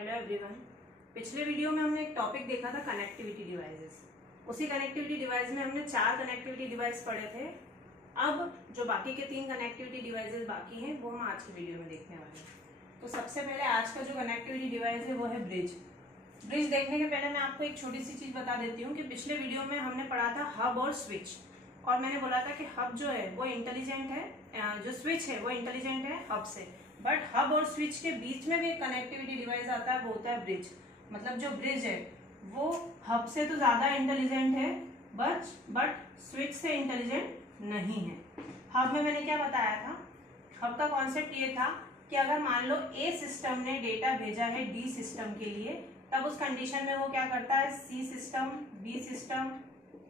Hello everyone. पिछले video में हमने एक टॉपिक देखा था कनेक्टिविटी डिवाइसेस। उसी कनेक्टिविटी डिवाइस में हमने 4 कनेक्टिविटी डिवाइस पढ़े थे। अब जो बाकी के 3 कनेक्टिविटी डिवाइसेस बाकी हैं वो हम आज की वीडियो में देखने वाले हैं। तो सबसे पहले आज का जो कनेक्टिविटी डिवाइस है वो है ब्रिज। ब्रिज देखने के पहले मैं आपको एक छोटी सी चीज बता देती हूँ कि पिछले वीडियो में हमने पढ़ा था हब और स्विच, और मैंने बोला था कि हब जो है वो इंटेलिजेंट है, जो स्विच है वो इंटेलिजेंट है हब से, बट हब और स्विच के बीच में भी एक कनेक्टिविटी डिवाइस आता है, वो होता है ब्रिज। मतलब जो ब्रिज है वो हब से तो ज्यादा इंटेलिजेंट है बट स्विच से इंटेलिजेंट नहीं है। हब में मैंने क्या बताया था, हब का कॉन्सेप्ट ये था कि अगर मान लो ए सिस्टम ने डेटा भेजा है डी सिस्टम के लिए, तब उस कंडीशन में वो क्या करता है, सी सिस्टम, बी सिस्टम,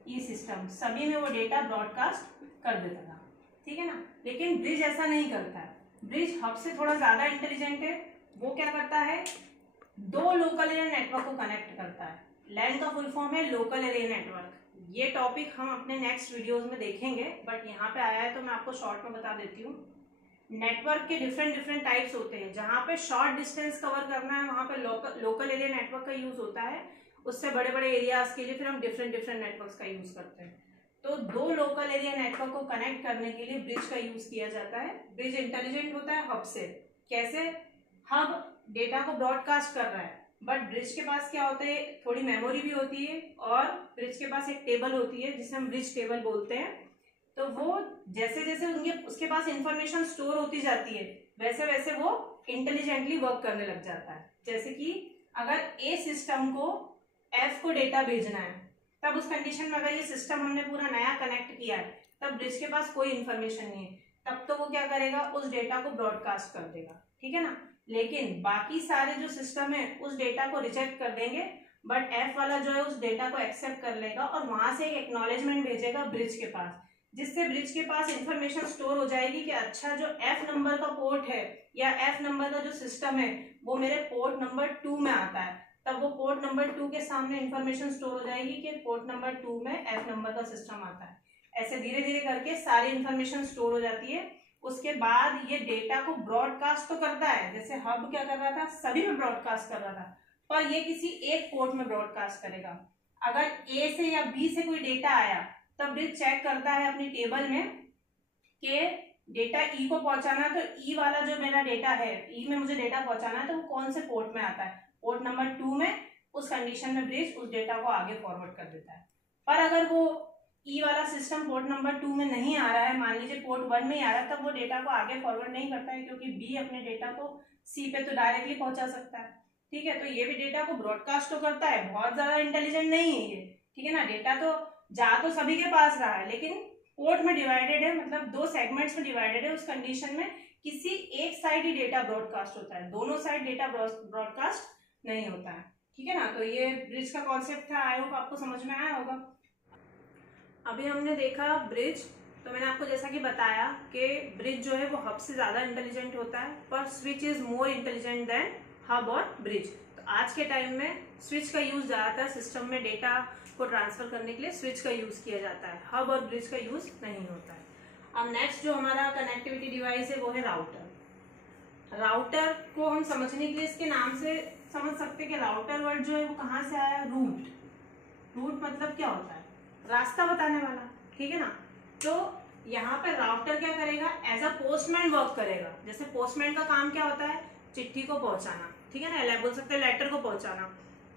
ई सिस्टम सभी में वो डेटा ब्रॉडकास्ट कर देता था, ठीक है ना। लेकिन ब्रिज ऐसा नहीं करता है। ब्रिज हब से थोड़ा ज्यादा इंटेलिजेंट है। वो क्या करता है, 2 लोकल एरिया नेटवर्क को कनेक्ट करता है। लैन का फुल फॉर्म है लोकल एरिया नेटवर्क। ये टॉपिक हम अपने नेक्स्ट वीडियोस में देखेंगे, बट यहाँ पे आया है तो मैं आपको शॉर्ट में बता देती हूँ। नेटवर्क के डिफरेंट टाइप्स होते हैं। जहाँ पे शॉर्ट डिस्टेंस कवर करना है वहाँ पे लोकल एरिया नेटवर्क का यूज होता है। उससे बड़े बड़े एरियाज के लिए फिर हम डिफरेंट नेटवर्क्स का यूज करते हैं। तो 2 लोकल एरिया नेटवर्क को कनेक्ट करने के लिए ब्रिज का यूज किया जाता है। ब्रिज इंटेलिजेंट होता है हब से। कैसे? हब डेटा को ब्रॉडकास्ट कर रहा है, बट ब्रिज के पास क्या होता है, थोड़ी मेमोरी भी होती है, और ब्रिज के पास एक टेबल होती है जिसे हम ब्रिज टेबल बोलते हैं। तो वो जैसे जैसे उसके पास इंफॉर्मेशन स्टोर होती जाती है, वैसे वैसे वो इंटेलिजेंटली वर्क करने लग जाता है। जैसे कि अगर ए सिस्टम को एफ को डेटा भेजना है, तब उस कंडीशन में अगर ये सिस्टम हमने पूरा नया कनेक्ट किया है, तब ब्रिज के पास कोई इंफॉर्मेशन नहीं है, तब तो वो क्या करेगा, उस डेटा को ब्रॉडकास्ट कर देगा, ठीक है ना। लेकिन बाकी सारे जो सिस्टम है उस डेटा को रिजेक्ट कर देंगे, बट एफ वाला जो है उस डेटा को एक्सेप्ट कर लेगा और वहां से एक एक्नॉलेजमेंट भेजेगा ब्रिज के पास, जिससे ब्रिज के पास इंफॉर्मेशन स्टोर हो जाएगी कि अच्छा जो एफ नंबर का पोर्ट है या एफ नंबर का जो सिस्टम है वो मेरे पोर्ट नंबर 2 में आता है। तब वो पोर्ट नंबर 2 के सामने इंफॉर्मेशन स्टोर हो जाएगी कि पोर्ट नंबर 2 में एफ नंबर का सिस्टम आता है। ऐसे धीरे धीरे करके सारी इंफॉर्मेशन स्टोर हो जाती है। उसके बाद ये डेटा को ब्रॉडकास्ट तो करता है, जैसे हब क्या कर रहा था, सभी में ब्रॉडकास्ट कर रहा था, पर ये किसी एक पोर्ट में ब्रॉडकास्ट करेगा। अगर ए से या बी से कोई डेटा आया, तब ब्रिज चेक करता है अपनी टेबल में कि डेटा ई को पहुंचाना है, तो ई वाला जो मेरा डेटा है, ई में मुझे डेटा पहुंचाना है, तो वो कौन से पोर्ट में आता है, पोर्ट नंबर 2 में। उस कंडीशन में ब्रिज उस डेटा को आगे फॉरवर्ड कर देता है। पर अगर वो ई वाला सिस्टम पोर्ट नंबर 2 में नहीं आ रहा है, मान लीजिए पोर्ट 1 में ही आ रहा है, तब वो डेटा को आगे फॉरवर्ड नहीं करता है, क्योंकि बी अपने डेटा को सी पे तो डायरेक्टली पहुंचा सकता है, ठीक है। तो ये भी डेटा को ब्रॉडकास्ट तो करता है, बहुत ज्यादा इंटेलिजेंट नहीं है ये, ठीक है ना। डेटा तो जा तो सभी के पास रहा है, लेकिन पोर्ट में डिवाइडेड है, मतलब 2 सेगमेंट्स में डिवाइडेड है। उस कंडीशन में किसी एक साइड ही डेटा ब्रॉडकास्ट होता है, दोनों साइड डेटा ब्रॉडकास्ट नहीं होता है, ठीक है ना। तो ये ब्रिज का कॉन्सेप्ट था, आई होप आपको समझ में आया होगा। अभी हमने देखा ब्रिज, तो मैंने आपको जैसा कि बताया कि ब्रिज जो है वो हब से ज्यादा इंटेलिजेंट होता है, पर switch is more intelligent then hub और ब्रिज। तो आज के टाइम में स्विच का यूज ज्यादातर सिस्टम में डेटा को ट्रांसफर करने के लिए स्विच का यूज किया जाता है, हब और ब्रिज का यूज नहीं होता है। अब नेक्स्ट जो हमारा कनेक्टिविटी डिवाइस है वो है राउटर। राउटर को हम समझने के लिए इसके नाम से समझ सकते हैं कि राउटर वर्ड जो है वो कहाँ से आया, रूट। रूट मतलब क्या होता है, रास्ता बताने वाला, ठीक है ना। तो यहाँ पे राउटर क्या करेगा, एज अ पोस्टमैन वर्क करेगा। जैसे पोस्टमैन का काम क्या होता है, चिट्ठी को पहुंचाना, ठीक है ना, बोल सकते हैं लेटर को पहुंचाना।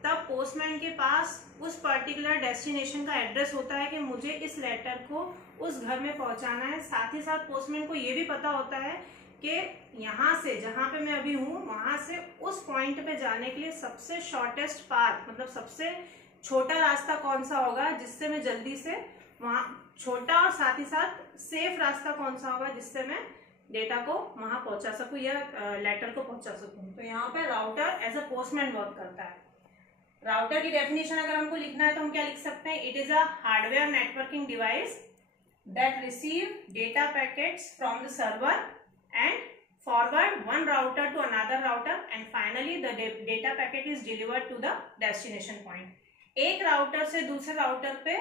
तब पोस्टमैन के पास उस पर्टिकुलर डेस्टिनेशन का एड्रेस होता है कि मुझे इस लेटर को उस घर में पहुंचाना है। साथ ही साथ पोस्टमैन को ये भी पता होता है कि यहाँ से, जहां पे मैं अभी हूँ, वहां से उस पॉइंट पे जाने के लिए सबसे शॉर्टेस्ट पाथ, मतलब सबसे छोटा रास्ता कौन सा होगा जिससे मैं जल्दी से वहां, छोटा और साथ ही साथ सेफ रास्ता कौन सा होगा जिससे मैं डेटा को वहां पहुंचा सकूं या लेटर को पहुंचा सकूं। तो यहाँ पे router as a postman work करता है। राउटर की डेफिनेशन अगर हमको लिखना है तो हम क्या लिख सकते हैं, it is a hardware networking device that receive data packets from the server and forward one router to another router and finally the data packet is delivered to the destination point. एक router से दूसरे router पे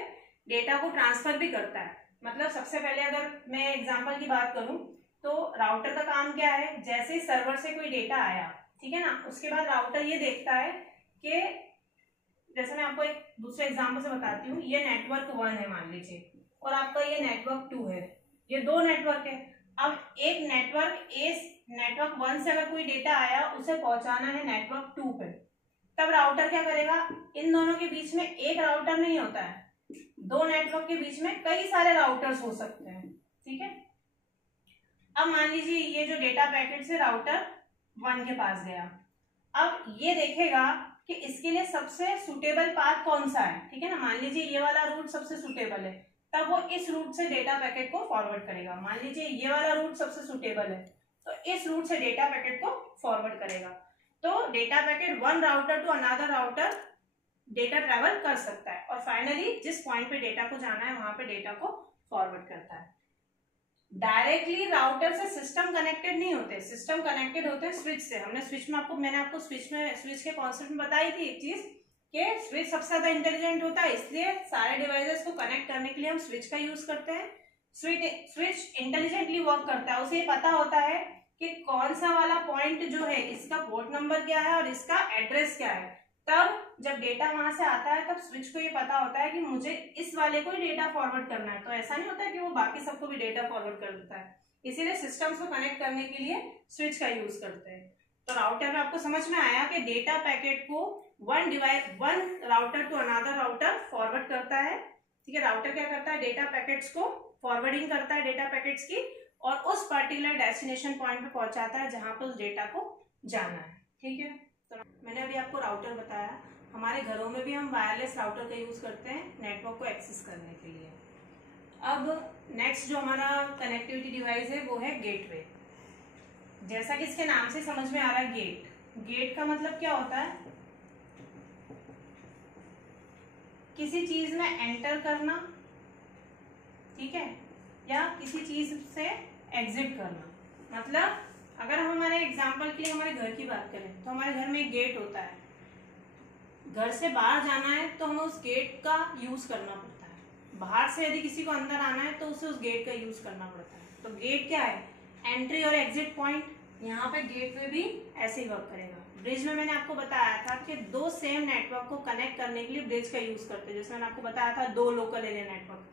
data को transfer भी करता है। मतलब सबसे पहले अगर मैं एग्जांपल की बात करूं तो राउटर का काम क्या है, जैसे ही सर्वर से कोई डेटा आया, ठीक है ना। उसके बाद राउटर ये देखता है कि जैसे मैं आपको एक दूसरे एग्जांपल से बताती हूँ, ये नेटवर्क 1 है मान लीजिए और आपका ये नेटवर्क 2 है, ये दो नेटवर्क है। अब एक नेटवर्क 1 से अगर कोई डेटा आया उसे पहुंचाना है नेटवर्क 2 पे, तब राउटर क्या करेगा, इन दोनों के बीच में एक राउटर नहीं होता है, दो नेटवर्क के बीच में कई सारे राउटर्स हो सकते हैं, ठीक है। अब मान लीजिए ये जो डेटा पैकेट से राउटर 1 के पास गया, अब ये देखेगा कि इसके लिए सबसे सुटेबल पाथ कौन सा है, ठीक है ना। मान लीजिए ये वाला रूट सबसे सुटेबल है, तब वो इस रूट से डेटा पैकेट को फॉरवर्ड करेगा। मान लीजिए ये वाला रूट सबसे सुटेबल है, तो इस रूट से डेटा पैकेट को फॉरवर्ड करेगा। तो data packet one router to another router data travel कर सकता है और फाइनली जिस पॉइंट पे डेटा को जाना है वहां पे डेटा को फॉरवर्ड करता है। डायरेक्टली राउटर से सिस्टम कनेक्टेड नहीं होते, सिस्टम कनेक्टेड होते हैं स्विच से। मैंने आपको स्विच के कॉन्सेप्ट में बताई थी एक चीज कि स्विच सबसे ज्यादा इंटेलिजेंट होता है, इसलिए सारे डिवाइसेस को कनेक्ट करने के लिए हम स्विच का यूज करते हैं। स्विच इंटेलिजेंटली वर्क करता है, उसे ये पता होता है कि कौन सा वाला पॉइंट जो है इसका पोर्ट नंबर क्या है और इसका एड्रेस क्या है। तब जब डेटा वहां से आता है तब स्विच को ये पता होता है कि मुझे इस वाले को ही डेटा फॉरवर्ड करना है, तो ऐसा नहीं होता है कि वो बाकी सबको भी डेटा फॉरवर्ड कर देता है। इसीलिए सिस्टम्स को कनेक्ट करने के लिए स्विच का यूज करते हैं। तो राउटर में आपको समझ में आया कि डेटा पैकेट को one router to another router forward करता है, ठीक है। राउटर क्या करता है, डेटा पैकेट्स को फॉरवर्डिंग करता है डेटा पैकेट्स की, और उस पर्टिकुलर डेस्टिनेशन पॉइंट पे पहुंचाता है जहां पर उस डेटा को जाना है, ठीक है। तो मैंने अभी आपको राउटर बताया, हमारे घरों में भी हम वायरलेस राउटर का यूज करते हैं नेटवर्क को एक्सेस करने के लिए। अब नेक्स्ट जो हमारा कनेक्टिविटी डिवाइस है वो है गेटवे। जैसा कि इसके नाम से समझ में आ रहा है, गेट का मतलब क्या होता है, किसी चीज में एंटर करना, ठीक है, या किसी चीज से एग्जिट करना। मतलब अगर हम हमारे एग्जाम्पल के लिए हमारे घर की बात करें तो हमारे घर में एक गेट होता है, घर से बाहर जाना है तो हमें उस गेट का यूज करना पड़ता है। बाहर से यदि किसी को अंदर आना है तो उसे उस गेट का यूज करना पड़ता है। तो गेट क्या है, एंट्री और एग्जिट पॉइंट। यहाँ पे गेटवे भी ऐसे ही वर्क करेगा। ब्रिज में मैंने आपको बताया था कि दो सेम नेटवर्क को कनेक्ट करने के लिए ब्रिज का यूज करते हैं, जैसे मैंने आपको बताया था दो लोकल एरिया नेटवर्क,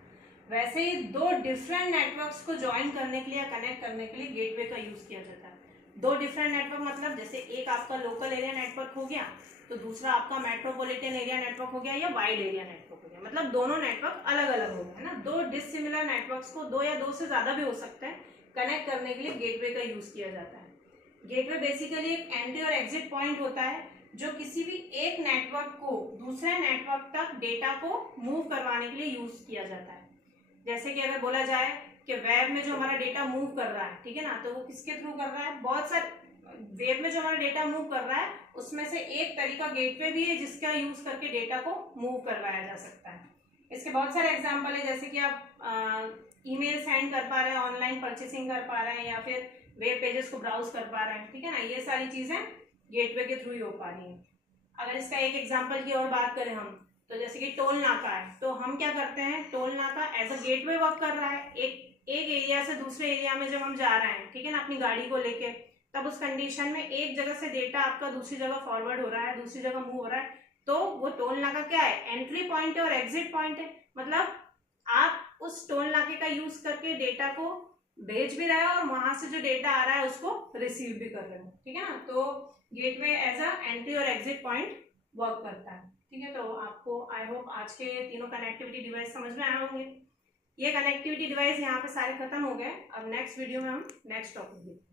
वैसे ही दो डिफरेंट नेटवर्क्स को ज्वाइन करने के लिए, कनेक्ट करने के लिए गेटवे का यूज किया जाता है। दो डिफरेंट नेटवर्क मतलब जैसे एक आपका लोकल एरिया नेटवर्क हो गया, तो दूसरा आपका मेट्रोपॉलिटन एरिया नेटवर्क हो गया या वाइड एरिया नेटवर्क हो गया, मतलब दोनों नेटवर्क अलग अलग हो गए ना। दो डिसिमिलर नेटवर्क्स को, दो या दो से ज्यादा भी हो सकते हैं, कनेक्ट करने के लिए गेटवे का यूज किया जाता है। गेटवे बेसिकली एक एंट्री और एग्जिट पॉइंट होता है जो किसी भी एक नेटवर्क को दूसरे नेटवर्क तक डेटा को मूव करवाने के लिए यूज किया जाता है। जैसे कि अगर बोला जाए कि वेब में जो हमारा डेटा मूव कर रहा है, ठीक है ना, तो वो किसके थ्रू कर रहा है, बहुत सारे वेब में जो हमारा डेटा मूव कर रहा है उसमें से एक तरीका गेटवे भी है जिसका यूज करके डेटा को मूव करवाया जा सकता है। इसके बहुत सारे एग्जांपल है, जैसे कि आप ईमेल सेंड कर पा रहे हैं, ऑनलाइन परचेसिंग कर पा रहे हैं, या फिर वेब पेजेस को ब्राउज कर पा रहे हैं, ठीक है ना, ये सारी चीजें गेटवे के थ्रू ही हो पा रही है। अगर इसका एक एग्जाम्पल की और बात करें हम, तो जैसे कि टोल नाका है, तो हम क्या करते हैं, टोल नाका एज अ गेटवे वर्क कर रहा है। एक एरिया से दूसरे एरिया में जब हम जा रहे हैं, ठीक है ना, अपनी गाड़ी को लेके, तब उस कंडीशन में एक जगह से डेटा आपका दूसरी जगह फॉरवर्ड हो रहा है, दूसरी जगह मूव हो रहा है, तो वो टोल नाका क्या है, एंट्री पॉइंट है और एग्जिट पॉइंट है। मतलब आप उस टोल नाके का यूज करके डेटा को भेज भी रहे हो और वहां से जो डेटा आ रहा है उसको रिसीव भी कर रहे हो, ठीक है ना। तो गेटवे एज अ एंट्री और एग्जिट पॉइंट वर्क करता है, ठीक है। तो आपको आई होप आज के तीनों कनेक्टिविटी डिवाइस समझ में आए होंगे। ये कनेक्टिविटी डिवाइस यहाँ पे सारे खत्म हो गए। अब नेक्स्ट वीडियो में हम नेक्स्ट टॉपिक देखते हैं।